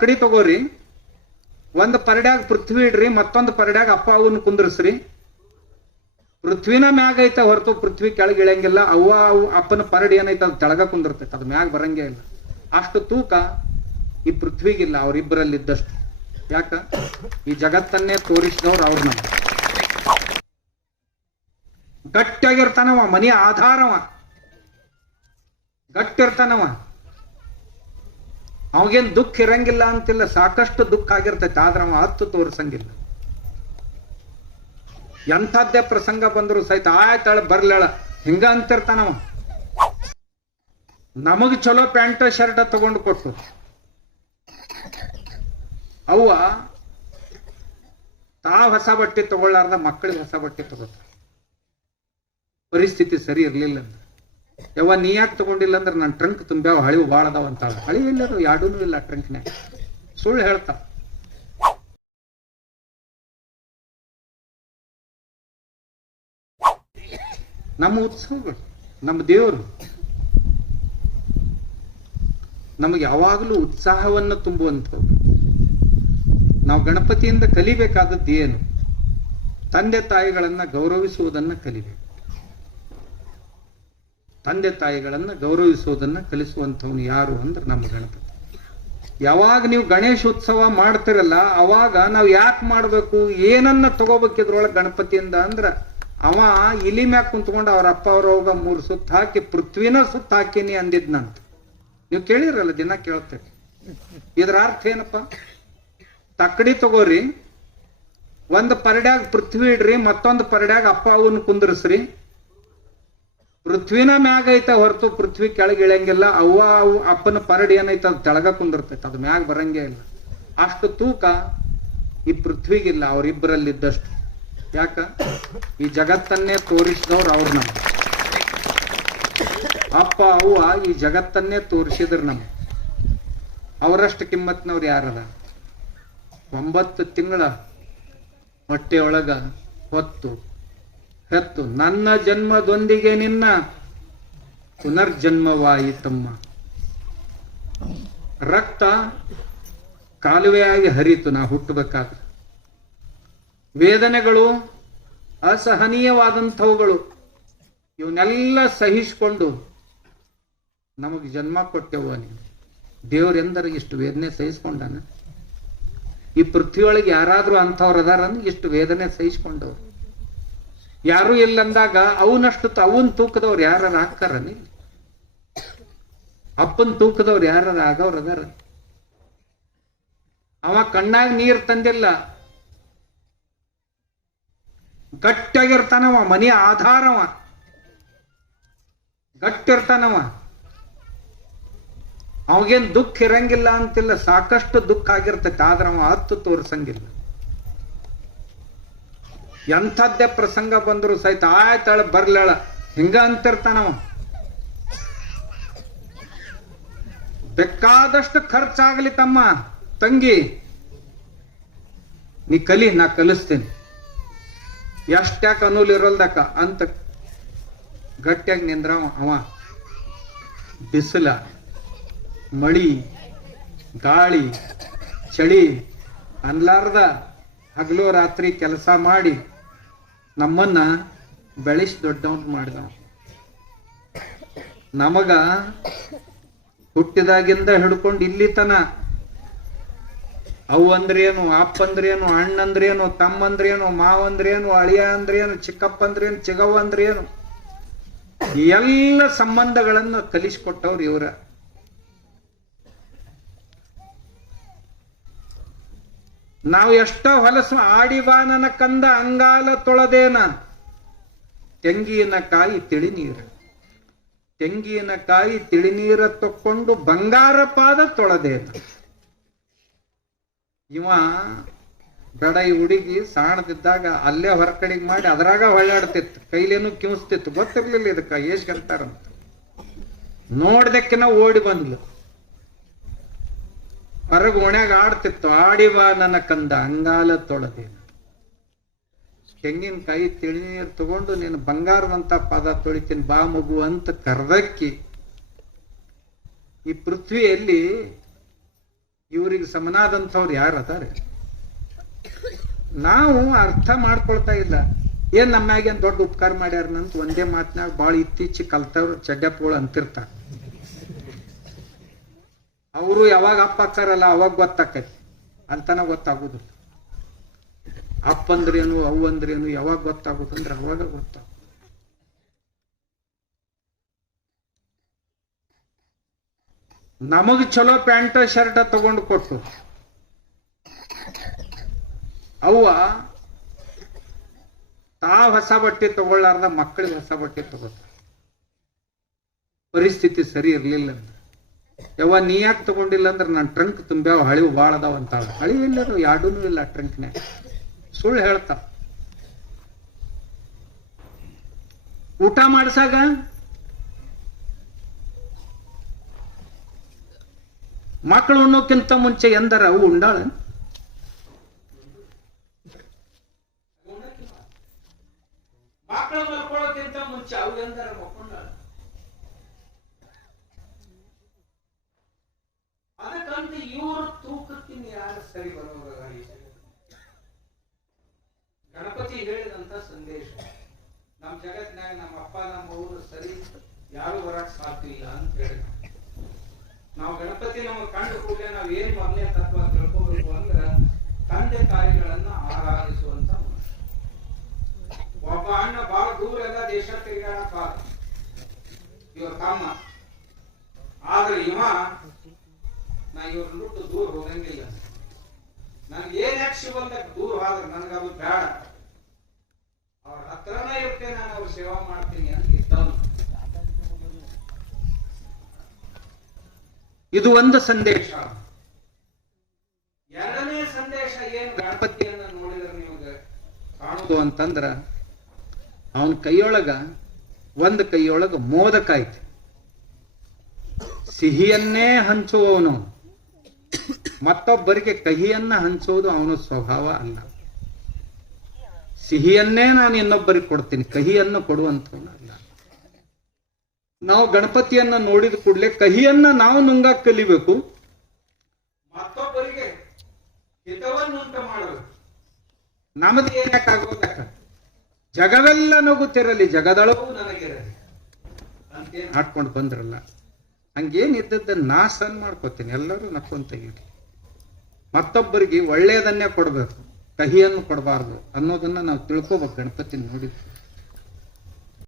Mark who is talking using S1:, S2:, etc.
S1: ಕಡಿ ತಗೋರಿ. ಒಂದ್ ಪರಡ್ಯಾಗ ಪೃಥ್ವಿ ಇಡ್ರಿ, ಮತ್ತೊಂದು ಪರಡ್ಯಾಗ ಅಪ್ಪ ಅವನ್ ಕುಂದ್ರಸ್ರಿ. ಪೃಥ್ವಿನ ಮ್ಯಾಗ ಐತ ಹೊರತು ಪೃಥ್ವಿ ಕೆಳಗೆ ಇಳಂಗಿಲ್ಲ, ಅವ್ವ, ಅವು, ಅಪ್ಪನ ಪರಡಿ ಏನೈತ ಅದ್ ತೆಳಗ ಕುಂದಿರ್ತೈತೆ, ಅದ್ ಮ್ಯಾಗ ಬರಂಗೇ ಇಲ್ಲ. ಅಷ್ಟು ತೂಕ ಈ ಪೃಥ್ವಿಗಿಲ್ಲ ಅವರಿಬ್ಬರಲ್ಲಿದ್ದಷ್ಟು ಯಾಕ? ಈ ಜಗತ್ತನ್ನೇ ತೋರಿಸಿದವ್ರು ಅವ್ರ ನಮ್ಮ ಗಟ್ಟಿಯಾಗಿರ್ತಾನವ, ಮನೆಯ ಆಧಾರವ. ಗಟ್ಟಿರ್ತಾನವ. ಅವಾಗೇನ್ ದುಃಖ ಇರಂಗಿಲ್ಲ ಅಂತಿಲ್ಲ, ಸಾಕಷ್ಟು ದುಃಖ ಆಗಿರ್ತೈತೆ, ಆದ್ರೆ ಅವ ಹತ್ತು ತೋರಿಸಂಗಿಲ್ಲ. ಎಂಥದ್ದೇ ಪ್ರಸಂಗ ಬಂದ್ರು ಸಹಿತ ಆಯ್ತಾಳ ಬರ್ಲಾಳ ಹಿಂಗ ಅಂತಿರ್ತಾನವ ನಮಗ್ ಚಲೋ ಪ್ಯಾಂಟ್, ಶರ್ಟ್ ತಗೊಂಡು ಕೊಟ್ಟು. ಅವ್ವ, ತಾವ್ ಹೊಸ ಬಟ್ಟೆ ತಗೊಳ್ಳಾರ್ದ ಮಕ್ಕಳಿಗೆ ಹೊಸ ಬಟ್ಟೆ ತಗೋತಾರ ಪರಿಸ್ಥಿತಿ ಸರಿ ಇರ್ಲಿಲ್ಲ ಅಂದ್ರೆ ಯವ್ವ, ನೀ ಯಾಕೆ ತಗೊಂಡಿಲ್ಲ ಅಂದ್ರೆ ನನ್ನ ಟ್ರಂಕ್ ತುಂಬ್ಯಾವ ಹಳಿವು ಭಾಳ ಅದಾವ ಅಂತಾಳ ಹಳಿ. ಇಲ್ಲದು ಯಾಡೂನು ಇಲ್ಲ ಟ್ರಂಕ್ನ್ಯಾಗ ಸುಳ್ಳು ಹೇಳ್ತಾ. ನಮ್ಮ ಉತ್ಸವಗಳು, ನಮ್ಮ ದೇವರು ನಮಗೆ ಯಾವಾಗಲೂ ಉತ್ಸಾಹವನ್ನು ತುಂಬುವಂಥವು ನಾವು ಗಣಪತಿಯಿಂದ ಕಲಿಬೇಕಾದದ್ದು ಏನು? ತಂದೆ ತಾಯಿಗಳನ್ನ ಗೌರವಿಸುವುದನ್ನ ಕಲಿಬೇಕು. ತಂದೆ ತಾಯಿಗಳನ್ನು ಗೌರವಿಸುವುದನ್ನ ಕಲಿಸುವಂಥವನು ಯಾರು ಅಂದ್ರೆ ನಮ್ಮ ಗಣಪತಿ. ಯಾವಾಗ ನೀವು ಗಣೇಶ ಉತ್ಸವ ಮಾಡ್ತಿರಲ್ಲ, ಅವಾಗ ನಾವು ಯಾಕೆ ಮಾಡ್ಬೇಕು? ಏನನ್ನ ತಗೋಬೇಕಿದ್ರೊಳಗೆ ಗಣಪತಿಯಿಂದ ಅಂದ್ರೆ, ಅವ ಇಲಿ ಮ್ಯಾಗ ಕುಂತ್ಕೊಂಡು ಅವ್ರ ಅಪ್ಪ ಅವ್ರವಾಗ ಮೂರು ಸುತ್ತ ಹಾಕಿ, ಪೃಥ್ವಿನ ಸುತ್ತ ಹಾಕಿನಿ ಅಂದಿದ್ನಂತ ನೀವು ಕೇಳಿರಲ್ಲ, ದಿನ ಕೇಳ್ತೇವೆ. ಇದ್ರ ಅರ್ಥ ಏನಪ್ಪ? ತಕ್ಕಡಿ ತಗೋರಿ, ಒಂದು ಪರಡ್ಯಾಗ ಪೃಥ್ವಿ ಇಡ್ರಿ, ಮತ್ತೊಂದು ಪರಡ್ಯಾಗ ಅಪ್ಪ ಅವನ್ ಕುಂದ್ರಸ್ರಿ ಪೃಥ್ವಿನ ಮ್ಯಾಗ ಐತ ಹೊರತು ಪೃಥ್ವಿ ಕೆಳಗೆ ಇಳಂಗಿಲ್ಲ ಅವ್ವ, ಅವು ಅಪ್ಪನ ಪರಡಿ ಏನೈತ ಅದು ತೆಳಗ ಕುಂದಿರ್ತೈತೆ, ಅದು ಮ್ಯಾಗ ಬರಂಗೇ ಇಲ್ಲ. ಅಷ್ಟು ತೂಕ ಈ ಪೃಥ್ವಿಗಿಲ್ಲ ಅವರಿಬ್ಬರಲ್ಲಿದ್ದಷ್ಟು ಯಾಕ? ಈ ಜಗತ್ತನ್ನೇ ತೋರಿಸಿದವ್ರು ಅವ್ರು ನಮ್ಗೆ. ಅಪ್ಪ, ಅವ್ವ ಈ ಜಗತ್ತನ್ನೇ ತೋರಿಸಿದ್ರ ನಮ್ಮ ಅವರಷ್ಟು ಕಿಮ್ಮತ್ನವ್ರು ಯಾರದ? ಒಂಬತ್ತು ತಿಂಗಳ ಹೊಟ್ಟೆಯೊಳಗ ಹೊತ್ತು ಹೆತ್ತು, ನನ್ನ ಜನ್ಮದೊಂದಿಗೆ ನಿನ್ನ ಪುನರ್ಜನ್ಮವಾಯಿತಮ್ಮ. ರಕ್ತ ಕಾಲುವೆಯಾಗಿ ಹರಿತು ನಾ ಹುಟ್ಟಬೇಕಾದ್ರೆ. ವೇದನೆಗಳು ಅಸಹನೀಯವಾದಂಥವುಗಳು. ಇವನ್ನೆಲ್ಲ ಸಹಿಸಿಕೊಂಡು ನಮಗೆ ಜನ್ಮ ಕೊಟ್ಟೆವು ನೀನು. ದೇವರೆಂದರೆ ಇಷ್ಟು ವೇದನೆ ಸಹಿಸ್ಕೊಂಡಾನ? ಈ ಪೃಥ್ವಿಯೊಳಗೆ ಯಾರಾದರೂ ಅಂಥವ್ರು ಅದಾರ ಇಷ್ಟು ವೇದನೆ ಸಹಿಸ್ಕೊಂಡವ್ರು. ಯಾರು ಇಲ್ಲಂದಾಗ ಅವನಷ್ಟು ಅವನ್ ತೂಕದವ್ರು ಯಾರು ಹಾಕ್ತಾರನಿ ಅಪ್ಪನ್ ತೂಕದವ್ರು ಯಾರು ಆಗವ್ರು ಅದಾರ ಅವ ಕಣ್ಣಾಗ ನೀರ್ ತಂದಿಲ್ಲ. ಗಟ್ಟಿಯಾಗಿರ್ತಾನವ ಮನೆಯ ಆಧಾರವ. ಗಟ್ಟಿರ್ತಾನವ. ಅವಾಗೇನ್ ದುಃಖ ಇರಂಗಿಲ್ಲ ಅಂತಿಲ್ಲ, ಸಾಕಷ್ಟು ದುಃಖ ಆಗಿರ್ತೈತೆ, ಆದ್ರೆ ಅವ ಹತ್ತು ತೋರ್ಸಂಗಿಲ್ಲ. ಎಂಥದ್ದೇ ಪ್ರಸಂಗ ಬಂದರೂ ಸಹಿತ ಆಯ್ತಾಳ ಬರ್ಲಾಳ ಹಿಂಗ ಅಂತಿರ್ತಾನವ ಬೇಕಾದಷ್ಟು ಖರ್ಚಾಗಲಿ ತಮ್ಮ ತಂಗಿ. ನೀ ಕಲಿ, ನಾ ಕಲಿಸ್ತೇನೆ. ಎಷ್ಟ್ಯಾಕೆ ಅನುಲ್ ಇರೋಲ್ದಕ್ಕ? ಅಂತ ಗಟ್ಟಿಯಾಗಿ ನಿಂದ್ರವ ಅವ. ಬಿಸಿಲ, ಮಳಿ, ಗಾಳಿ, ಚಳಿ, ಅನ್ಲಾರ್ದ ಹಗಲು ರಾತ್ರಿ ಕೆಲಸ ಮಾಡಿ ನಮ್ಮನ್ನ ಬೆಳೆಸಿ ದೊಡ್ಡವನ್ ಮಾಡಿದವ ನಮಗ ಹುಟ್ಟಿದಾಗಿಂದ ಹಿಡ್ಕೊಂಡು ಇಲ್ಲಿ ತನ. ಅವು ಅಂದ್ರೇನು, ಅಪ್ಪ ಅಂದ್ರೇನು, ಅಣ್ಣ ಅಂದ್ರೇನು, ತಮ್ಮ ಮಾವ ಅಳಿಯ ಅಂದ್ರೇನು, ಚಿಕ್ಕಪ್ಪ ಅಂದ್ರೇನು, ಚಿಗವ್ವ ಅಂದ್ರೇನು. ಎಲ್ಲ ಸಂಬಂಧಗಳನ್ನು ಕಲಿಸಿಕೊಟ್ಟವ್ರು ಇವರ. ನಾವು ಎಷ್ಟೋ ಹೊಲಸು ಆಡಿವಾನನ ಕಂದ ಅಂಗಾಲ ತೊಳೆದೇನ ತೆಂಗಿನ ಕಾಯಿ ತಿಳಿ ನೀರು ತಕ್ಕೊಂಡು ಬಂಗಾರ ಪಾದ ತೊಳೆದೇನ. ಇವ ಬೆಡೈ ಹುಡುಗಿ ಸಾಣದಿದ್ದಾಗ ಅಲ್ಲೇ ಹೊರಕಡೆಗೆ ಮಾಡಿ ಅದ್ರಾಗ ಹೊಳ್ಳಾಡ್ತಿತ್ತು. ಕೈಲೇನು ಕಿವಿಸ್ತಿತ್ತು. ಗೊತ್ತಿರ್ಲಿಲ್ಲ ಇದಕ್ಕ ಏಷ್ಗಂತಾರಂತ. ನೋಡ್ದಕ್ಕಿನ ಓಡಿ ಬಂದ್ಲು. ಹೊರಗೆ ಒಣಗ ಆಡ್ತಿತ್ತು ಆಡಿವ ನನ್ನ ಕಂದ, ಅಂಗಾಲ ತೊಳೆದೇನ ತೆಂಗಿನಕಾಯಿ ತಿಳಿನೀರು ತಗೊಂಡು, ನೀನು ಬಂಗಾರವಂತ ಪಾದ ತೊಳಿತೀನಿ, ಬಾ ಮಗು ಅಂತ ಕರ್ದಕ್ಕಿ ಈ ಪೃಥ್ವಿಯಲ್ಲಿ ಇವರಿಗೆ ಸಮನಾದಂಥವ್ರು ಯಾರು ಅದಾರೆ ನಾವು ಅರ್ಥ ಮಾಡ್ಕೊಳ್ತಾ ಇಲ್ಲ. ಏನ್ ನಮ್ಮ ಮ್ಯಾಗ ದೊಡ್ಡ ಉಪಕಾರ ಮಾಡ್ಯಾರ ನಂತ ಒಂದೇ ಮಾತಿನಾಗ ಭಾಳ ಇತ್ತೀಚೆಗೆ ಕಲ್ತವ್ರು, ಚಡ್ಡಪ್ಪಗಳು ಅಂತಿರ್ತಾರ. ಅವರು ಯಾವಾಗ ಅಪ್ಪ ಅಕ್ಕಾರಲ್ಲ, ಅವಾಗ ಗೊತ್ತಾಕೈತಿ ಅಂತನ ಗೊತ್ತಾಗುದಿಲ್ಲ. ಅಪ್ಪ ಅಂದ್ರೇನು, ಅವು ಅಂದ್ರೇನು, ಯಾವಾಗ ಗೊತ್ತಾಗುದಂದ್ರೆ ಅವಾಗ ಗೊತ್ತಾಗ ನಮಗ್ ಚಲೋ ಪ್ಯಾಂಟ್, ಶರ್ಟ್ ತಗೊಂಡು ಕೊಟ್ಟು. ಅವ್ವ ತಾ ಹೊಸ ಬಟ್ಟೆ ತಗೊಳ್ಳಾರ್ದ ಮಕ್ಕಳಿಗೆ ಹೊಸ ಬಟ್ಟೆ ತಗೋತ ಪರಿಸ್ಥಿತಿ ಸರಿ ಇರಲಿಲ್ಲ ಯವ್ವ, ನೀ ಯಾಕೆ ತಗೊಂಡಿಲ್ಲ ಅಂದ್ರೆ ನಾನು ಟ್ರಂಕ್ ತುಂಬ್ಯಾವ ಹಳಿವು ಭಾಳ ಅದಾವ ಅಂತಾಳ ಹಳಿ. ಇಲ್ಲ ಯಾಡೂ ಇಲ್ಲ ಟ್ರಂಕ್ನ್ಯಾಗ ಸುಳ್ಳು ಹೇಳ್ತಾವ ಊಟ ಮಾಡ್ಸಾಗ? ಮಕ್ಕಳು ಉಣ್ಣೋಕ್ಕಿಂತ ಮುಂಚೆ ಎಂದರ ಅವು ಉಂಡಾಳ ಮಕ್ಕಳು ಮಲ್ಕೊಳ್ಳೋಕ್ಕಿಂತ ಮುಂಚೆ ಅವು ಎಂದರ ಮಕ್ಕೊಂಡಾಳ ಅದಕ್ಕಂತ ಇವ್ರ ತೂಕಕ್ಕಿನ್ ಯಾರು ಸರಿ ಬರೋರ ಗಣಪತಿ ಹೇಳಿದಂತ ಸಂದೇಶ ಜಗತ್ನಾಗ ನಮ್ಮ ಅಪ್ಪ, ನಮ್ಮ ಅವರು ಸರಿ ಯಾರು ಬರಕ್ ಸಾಧ್ಯ ಇಲ್ಲ ಅಂತ ಹೇಳಿ ನಾವು ಗಣಪತಿ ನಮಗೆ ಕಂಡು ಕೂಡಲೇ ನಾವು ಏನ್ ಮೊದಲನೇ ತತ್ವ ತಿಳ್ಕೊಬೇಕು ಅಂದ್ರ ತಂದೆ ತಾಯಿಗಳನ್ನ ಆರಾಧಿಸುವಂತ. ಒಬ್ಬ ಅಣ್ಣ ಬಹಳ ದೂರ ಎಲ್ಲ ದೇಶ ತಿರುಗಾಡಕ್ ಇವ್ರ ತಮ್ಮ. ಆದ್ರೆ ಇವ, ನಾ ಇವ್ರ ಬಿಟ್ಟು ದೂರ ಹೋಗಂಗಿಲ್ಲ. ನನ್ಗೆ ಏನ್ ಯಾಕೆ ಬಂದ ದೂರ ಆದ್ರೆ ನನಗದು ಬೇಡ. ಹತ್ರನೇ ನಾನು ಸೇವಾ ಮಾಡ್ತೀನಿ ಅಂತ ಇದ್ದವನು ಇದು ಒಂದು ಸಂದೇಶ. ಎರಡನೇ ಸಂದೇಶ ಏನು? ಗಣಪತಿಯನ್ನ ನೋಡಿದ್ರೆ ನಿಮಗೆ ಕಾಣುದು ಅಂತಂದ್ರ ಅವನ ಕೈಯೊಳಗ, ಒಂದು ಕೈಯೊಳಗ ಮೋದಕ ಐತಿ. ಸಿಹಿಯನ್ನೇ ಹಂಚುವವನು. ಮತ್ತೊಬ್ಬರಿಗೆ ಕಹಿಯನ್ನ ಹಂಚುವುದು ಅವನ ಸ್ವಭಾವ ಅಲ್ಲ. ಸಿಹಿಯನ್ನೇ ನಾನು ಇನ್ನೊಬ್ಬರಿಗೆ ಕೊಡ್ತೀನಿ, ಕಹಿಯನ್ನು ಕೊಡುವಂತ ಅಲ್ಲ. ನಾವು ಗಣಪತಿಯನ್ನ ನೋಡಿದ ಕೂಡಲೇ ಕಹಿಯನ್ನ ನಾವು ನುಂಗಾಕ್ ಕಲಿಬೇಕು. ಮತ್ತೊಬ್ಬರಿಗೆ ಹಿತವನ್ನುಂಟು ಮಾಡಬೇಕು. ಜಗವೆಲ್ಲ ನಗುತ್ತಿರಲಿ ಜಗದಳವು ನನಗಿರಲಿ. ಹಾಡ್ಕೊಂಡು ಬಂದ್ರಲ್ಲ ಹಂಗೇನಿದ್ದದ್ದು ನಾ ಸನ್ ಮಾಡ್ಕೋತೀನಿ ಎಲ್ಲರೂ ನಕ್ಕೊಂತ ಇರಲಿ ಮತ್ತೊಬ್ಬರಿಗೆ ಒಳ್ಳೆಯದನ್ನೇ ಕೊಡಬೇಕು. ಕಹಿಯನ್ನು ಕೊಡಬಾರ್ದು ಅನ್ನೋದನ್ನ ನಾವು ತಿಳ್ಕೋಬೇಕು ಗಣಪತಿ ನೋಡಿದ್ವಿ